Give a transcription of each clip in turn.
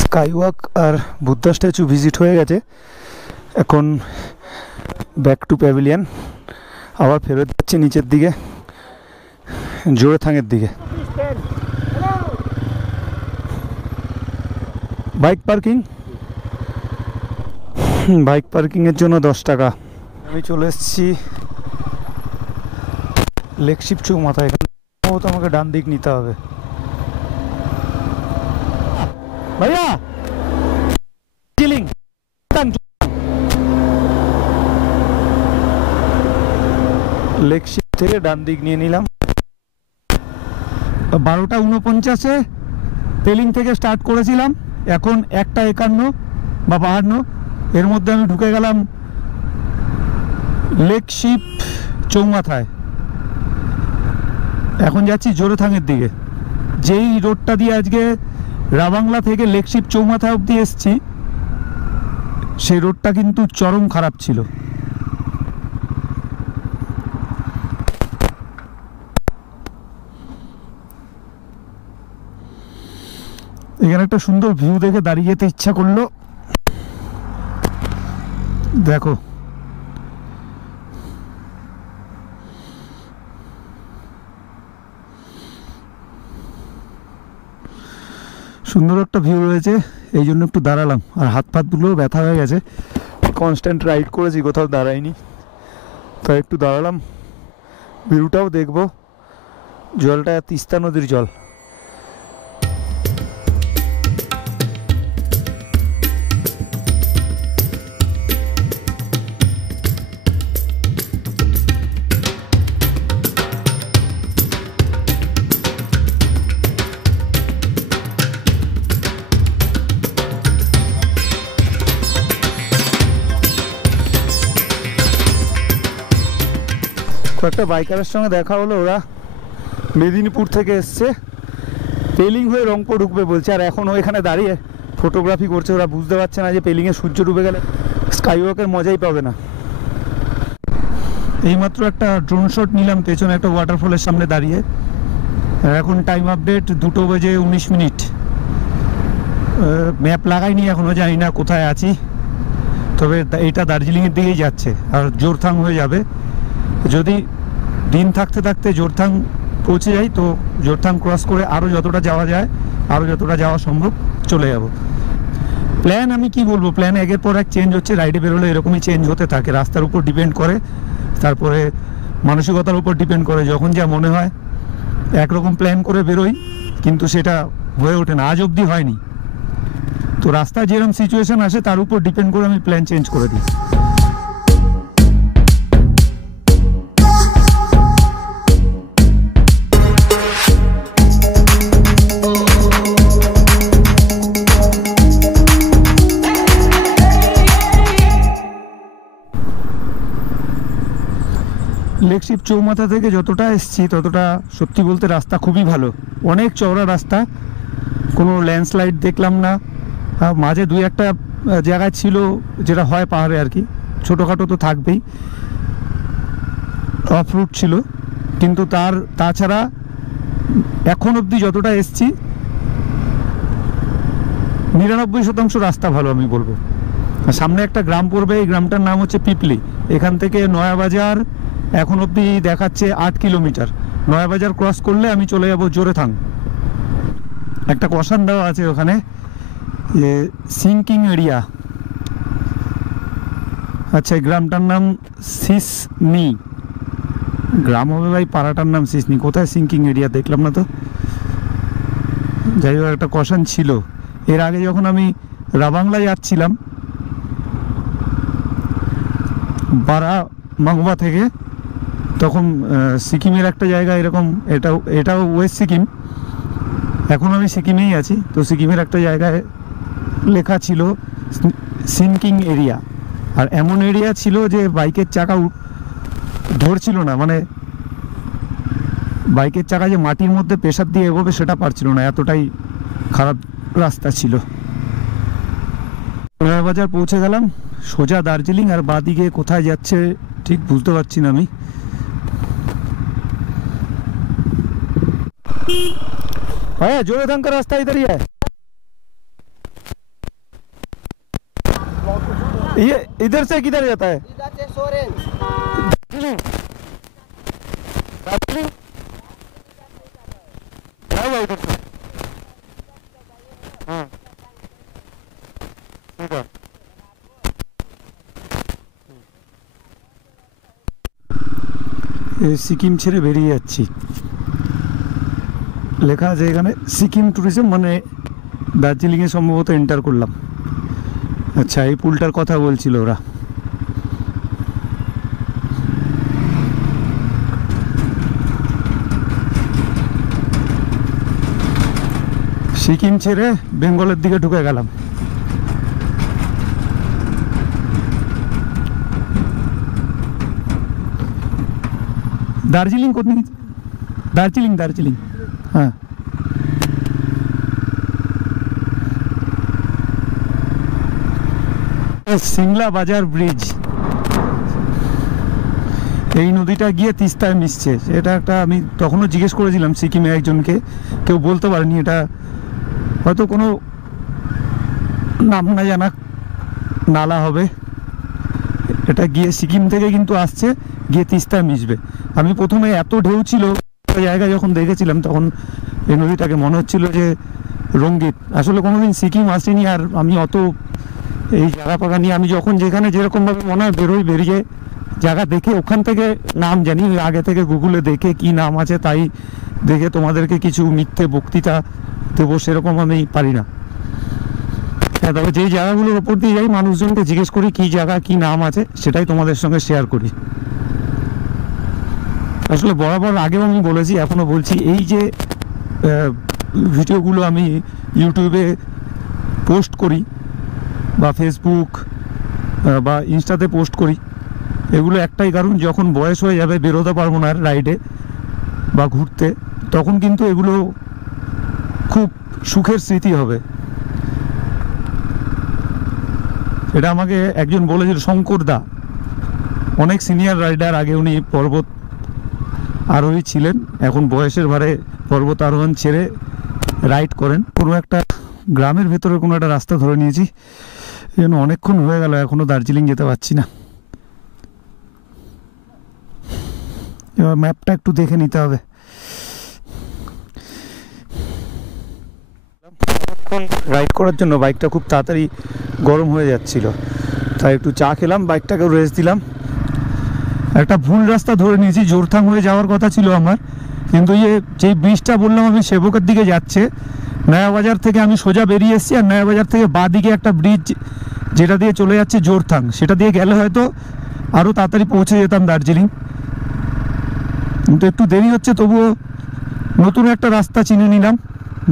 Skywalk আর Buddha statue visit হয়ে গেছে। এখন ব্যাক টু প্যাভিলিয়ন, আবার ফেরত যাচ্ছি নিচের দিকে, জোড়েথাঙের দিকে। বাইক পার্কিংয়ের জন্য 10 টাকা। আমি চলে এসেছি লেকশিপ চৌমাথা। এখানে তো আমাকে ডান দিক নিতে হবে। ভাইয়া লেকশিপ থেকে ডান দিক নিয়ে নিলাম। 12:49 পেলিং থেকে স্টার্ট করেছিলাম, এখন 1:51 বা 52, এর মধ্যে আমি ঢুকে গেলাম লেকশিপ চৌমাথায়। এখন যাচ্ছি জোড়েথাঙের দিকে। যেই রোডটা দিয়ে আজকে রাবাংলা থেকে লেকশিপ চৌমাথা অবধি এসছি, সেই রোডটা কিন্তু চরম খারাপ ছিল। এখানে একটা সুন্দর ভিউ দেখে দাঁড়িয়ে যেতে ইচ্ছা করলো। দেখো সুন্দর একটা ভিউ রয়েছে, এই জন্য একটু দাঁড়ালাম। আর হাত ফাতগুলোও ব্যথা হয়ে গেছে, কনস্ট্যান্ট রাইড করেছি, কোথাও দাঁড়াইনি, তাই একটু দাঁড়ালাম। ভিউটাও দেখবো। জলটা তিস্তা নদীর জল। কয়েকটা বাইকারের সঙ্গে দেখা হলো, ওরা মেদিনীপুর থেকে এসছে, পেলিং হয়ে রংপুর ঢুকবে বলছে। আর এখনও এখানে দাঁড়িয়ে ফটোগ্রাফি করছে। ওরা বুঝতে পারছে না যে পেলিংয়ে সূর্য ডুবে গেলে স্কাইওয়াকের মজাই পাবে না। এইমাত্র একটা ড্রোন শট নিলাম পেছনে একটা ওয়াটারফলের সামনে দাঁড়িয়ে। এখন টাইম আপডেট 2:19। ম্যাপ লাগাইনি এখনও, জানি না কোথায় আছি, তবে এটা দার্জিলিংয়ের দিকেই যাচ্ছে আর জোরথাং হয়ে যাবে। যদি দিন থাকতে থাকতে জোরথাং পৌঁছে যাই তো জোরথাং ক্রস করে আরও যতটা যাওয়া যায়, আরও যতটা যাওয়া সম্ভব চলে যাব। প্ল্যান আমি কি বলবো, প্ল্যান একের পর এক চেঞ্জ হচ্ছে। রাইডে বেরোলে এরকমই চেঞ্জ হতে থাকে, রাস্তার উপর ডিপেন্ড করে, তারপরে মানসিকতার উপর ডিপেন্ড করে। যখন যা মনে হয় একরকম প্ল্যান করে বেরোই, কিন্তু সেটা হয়ে ওঠে না, আজ অবধি হয়নি। তো রাস্তায় যেরকম সিচুয়েশান আসে তার উপর ডিপেন্ড করে আমি প্ল্যান চেঞ্জ করে দিই। লেকশিপ চৌমাথা থেকে যতটা এসছি ততটা সত্যি বলতে রাস্তা খুবই ভালো, অনেক চওড়া রাস্তা, কোনো ল্যান্ডস্লাইড দেখলাম না। মাঝে 2-1টা জায়গায় ছিল যেটা হয় পাহাড়ে আর কি, ছোটোখাটো তো থাকবেই, অফ রুট ছিল, কিন্তু তাছাড়া এখন অবধি যতটা এসছি 99% রাস্তা ভালো আমি বলবো। সামনে একটা গ্রাম পড়বে, এই গ্রামটার নাম হচ্ছে পিপলি। এখান থেকে নয়াবাজার এখন অবধি দেখাচ্ছে 8 কিলোমিটার। নয়াবাজার ক্রস করলে আমি চলে যাব জোড়েথাং। একটা কষান দেওয়া আছে ওখানে, সিঙ্কিং এরিয়া। আচ্ছা, এই গ্রামটার নাম সিসনি। গ্রাম হবে ভাই, পাড়াটার নাম সিসনি। কোথায় সিঙ্কিং এরিয়া দেখলাম না তো। যাই হোক, একটা কষান ছিল। এর আগে যখন আমি রাবাংলায় যাচ্ছিলাম বারামাংবা থেকে, তখন সিকিমের একটা জায়গা এরকম, এটাও ওয়েস্ট সিকিম, এখন আমি সিকিমেই আছি। তো সিকিমের একটা জায়গায় লেখা ছিল সিঙ্কিং এরিয়া, আর এমন এরিয়া ছিল যে বাইকের চাকা ধরছিল না, মানে বাইকের চাকা যে মাটির মধ্যে প্রেসার দিয়ে এগোবে সেটা পারছিল না, এতটাই খারাপ রাস্তা ছিল। নয়াবাজার পৌঁছে গেলাম, সোজা দার্জিলিং। আর বাদিকে কোথায় যাচ্ছে ঠিক বুঝতে পারছি না আমি। भैया जोड़ेथांग का रास्ता इधर ही है। ये इधर से किधर जाता है? इधर से सोरेन। दार्जिलिंग दार्जिलिंग क्या हुआ इधर से? हाँ ठीक है। সিকিম ছেড়ে বেরিয়ে যাচ্ছি, লেখা আছে এখানে সিকিম ট্যুরিজম, মানে দার্জিলিংয়ে সম্ভবত এন্টার করলাম। আচ্ছা, এই পুলটার কথা বলছিল ওরা। সিকিম ছেড়ে বেঙ্গলের দিকে ঢুকে গেলাম। দার্জিলিং কোথায়? দার্জিলিং দার্জিলিং হ্যাঁ। সিংলা বাজার ব্রিজ, এই নদীটা গিয়ে তিস্তায় মিশছে। এটা একটা, আমি তখনও জিজ্ঞেস করেছিলাম সিকিমে একজনকে, কেউ বলতে পারেনি। এটা হয়তো কোনো নাম না জানা নালা হবে। এটা গিয়ে সিকিম থেকে কিন্তু আসছে, গিয়ে তিস্তায় মিশবে। আমি প্রথমে এত ঢেউ ছিল জায়গা যখন দেখেছিলাম, তখন এই নদীটাকে মনে হচ্ছিল যে রঙ্গিত। আসলে কোনোদিন সিকিম আসিনি, আর আমি অত এই জায়গা পাকা নিয়ে, আমি যখন যেখানে যেরকমভাবে মনে হয় বেরোই, বেরিয়ে জায়গা দেখে ওখান থেকে নাম জানি, আগে থেকে গুগলে দেখে কি নাম আছে তাই দেখে তোমাদেরকে কিছু মিথ্যে বক্তৃতা দেবো, সেরকম আমি পারি না। হ্যাঁ, তবে যেই জায়গাগুলোর ওপর দিয়ে যাই মানুষজনকে জিজ্ঞেস করি কি জায়গা কি নাম আছে, সেটাই তোমাদের সঙ্গে শেয়ার করি। আসলে বরাবর আগেও আমি বলেছি, এখনও বলছি, এই যে ভিডিওগুলো আমি ইউটিউবে পোস্ট করি বা ফেসবুক বা ইনস্টাতে পোস্ট করি, এগুলো একটাই কারণ, যখন বয়স হয়ে যাবে, বেরোতে পারবো না রাইডে বা ঘুরতে, তখন কিন্তু এগুলো খুব সুখের স্মৃতি হবে। এটা আমাকে একজন বলেছিল, শঙ্কর দা, অনেক সিনিয়র রাইডার, আগে উনি পর্বত আরোহী ছিলেন, এখন বয়সের ভারে পর্বত আরোহণ ছেড়ে রাইড করেন। কোনো একটা গ্রামের ভেতরে কোনো একটা রাস্তা ধরে নিয়েছি, এই জন্য অনেকক্ষণ হয়ে গেল, এখনও দার্জিলিং যেতে পারছি না। এবার ম্যাপটা একটু দেখে নিতে হবে। রাইড করার জন্য বাইকটা খুব তাড়াতাড়ি গরম হয়ে যাচ্ছিল, তাই একটু চা খেলাম, বাইকটাকেও রেস্ট দিলাম। একটা ভুল রাস্তা ধরে নিয়েছি, জোরথাং হয়ে যাওয়ার কথা ছিল আমার, কিন্তু যেই ব্রিজটা বললাম আমি সেবকের দিকে যাচ্ছে, নয়াবাজার থেকে আমি সোজা বেরিয়ে এসেছি, আর নয়াবাজার থেকে বাঁ দিকে একটা ব্রিজ যেটা দিয়ে চলে যাচ্ছে জোরথাং, সেটা দিয়ে গেলে হয়তো আরও তাড়াতাড়ি পৌঁছে যেতাম দার্জিলিং, কিন্তু একটু দেরি হচ্ছে। তবুও নতুন একটা রাস্তা চিনে নিলাম,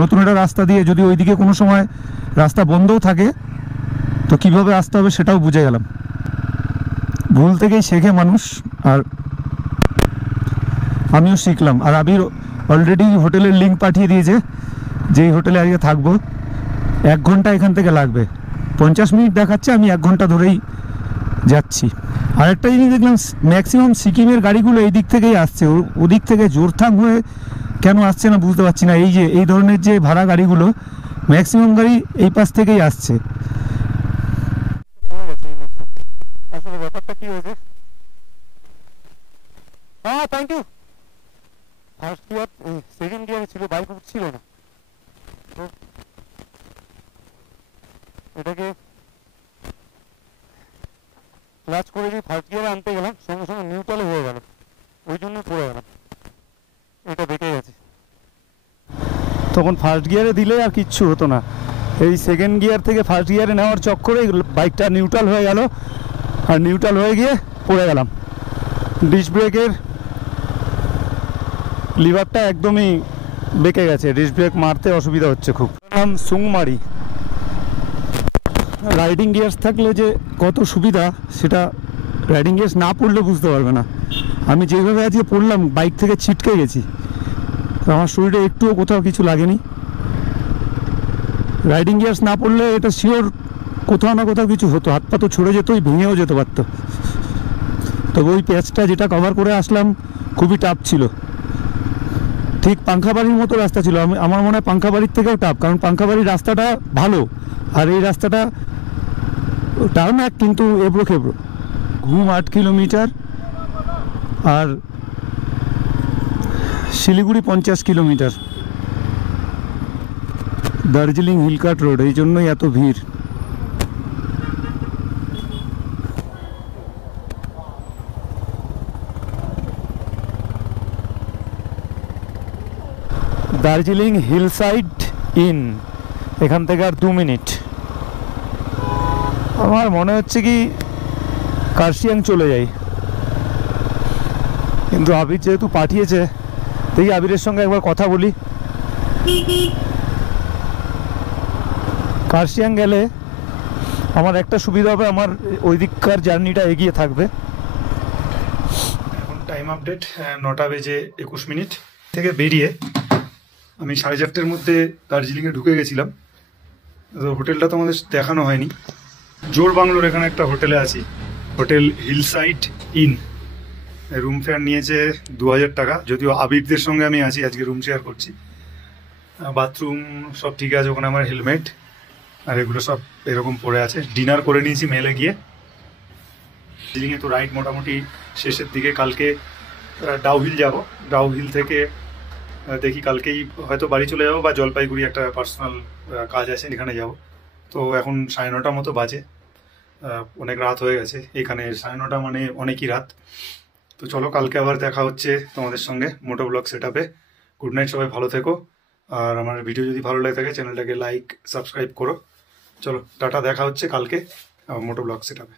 নতুন একটা রাস্তা দিয়ে যদি ওইদিকে কোনো সময় রাস্তা বন্ধও থাকে তো কিভাবে আসতে হবে সেটাও বুঝে গেলাম। ভুল থেকেই শেখে মানুষ, আর আমিও শিখলাম। আর আবির অলরেডি হোটেলের লিঙ্ক পাঠিয়ে দিয়েছে, যেই হোটেলে আজকে থাকবো। 1 ঘন্টা এখান থেকে লাগবে, 50 মিনিট দেখাচ্ছে, আমি 1 ঘন্টা ধরেই যাচ্ছি। আরেকটা জিনিস দেখলাম, ম্যাক্সিমাম সিকিমের গাড়িগুলো এই দিক থেকেই আসছে, ওদিক থেকে জোরথাং হয়ে কেন আসছে না বুঝতে পারছি না। এই যে এই ধরনের যে ভাড়া গাড়িগুলো, ম্যাক্সিমাম গাড়ি এই পাশ থেকেই আসছে। আসলে ব্যাপারটা কি হয়েছে? হ্যাঁ, thank you. First gear, second গিয়ারে ছিল, বাইক উঠছিল না, তো এটাকে ক্লাচ করে দিয়ে ফার্স্ট গিয়ারে আনতে গেলাম, সঙ্গে সঙ্গে নিউট্রালে হয়ে গেল, ওই জন্য পড়ে গেলাম, এটা বেঁকে গেছে। তখন ফার্স্ট গিয়ারে দিলে আর কিচ্ছু হতো না, এই সেকেন্ড গিয়ার থেকে ফার্স্ট গিয়ারে নেওয়ার চক্করে বাইকটা নিউট্রাল হয়ে গেল, আর নিউট্রাল হয়ে গিয়ে পড়ে গেলাম। ডিস্ক ব্রেকের লিভারটা একদমই বেঁকে গেছে, ডিস্ক ব্রেক মারতে অসুবিধা হচ্ছে খুব। নাম সুংমারি। রাইডিং গিয়ার্স থাকলে যে কত সুবিধা, সেটা রাইডিং গিয়ার্স না পড়লে বুঝতে পারবে না। আমি যেভাবে আজকে পড়লাম, বাইক থেকে ছিটকে গেছি, আমার শরীরে একটুও কোথাও কিছু লাগেনি। রাইডিং গিয়ার্স না পড়লে এটা শিওর কোথাও না কোথাও কিছু হতো, হাত পা তো ছড়ে যেত, ভেঙেও যেতে পারতো। তবে ওই প্যাচটা যেটা কভার করে আসলাম খুবই টাফ ছিল, ঠিক পাংখাবাড়ির মতো রাস্তা ছিল। আমার মনে হয় পাংখাবাড়ির থেকেও টাফ, কারণ পাংখাবাড়ির রাস্তাটা ভালো, আর এই রাস্তাটা টার্মাক কিন্তু এবড়ো খেবড়ো। ঘুম 8 কিলোমিটার আর শিলিগুড়ি 50 কিলোমিটার। দার্জিলিং হিলকাট রোড, এই জন্যই এত ভিড়। দার্জিলিং হিলসাইড ইন, এখান থেকে আর 2 মিনিট। আমার মনে হচ্ছে কি কার্শিয়াং চলে যাই, কিন্তু আবির যেহেতু পাঠিয়েছে, দেখি আবিরের সঙ্গে একবার কথা বলি। কার্শিয়াং গেলে আমার একটা সুবিধা হবে, আমার ওই দিককার জার্নিটা এগিয়ে থাকবে। এখন টাইম আপডেট 9:21 থেকে বেরিয়ে আমি 4:30টার মধ্যে দার্জিলিংয়ে ঢুকে গেছিলাম। তো হোটেলটা তো আমাদের দেখানো হয়নি। জোর বাংলোর এখানে একটা হোটেলে আছি, hotel hillside in. Room fair নিয়েছে 2000 টাকা, যদিও আবিরদের সঙ্গে আমি আছি, আজকে রুম শেয়ার করছি। বাথরুম সব ঠিক আছে, ওখানে আমার হেলমেট আর এগুলো সব এরকম পড়ে আছে। ডিনার করে নিয়েছি মেলে গিয়ে। দার্জিলিংয়ে তো রাইড মোটামুটি শেষের দিকে। কালকে ডাউহিল যাব, ডাউহিল থেকে দেখি কালকেই হয়তো বাড়ি চলে যাবো, বা জলপাইগুড়ি একটা পার্সোনাল কাজ আছে, এখানে যাব। তো এখন 9:30 মতো বাজে, অনেক রাত হয়ে গেছে। এখানে 9:30 মানে অনেকই রাত। তো চলো, কালকে আবার দেখা হচ্ছে তোমাদের সঙ্গে মোটো ব্লগ সেটআপে। গুড নাইট, সবাই ভালো থেকো। আর আমার ভিডিও যদি ভালো লাগে থাকে চ্যানেলটাকে লাইক সাবস্ক্রাইব করো। চলো টাটা, দেখা হচ্ছে কালকে মোটো ব্লগ সেটআপে।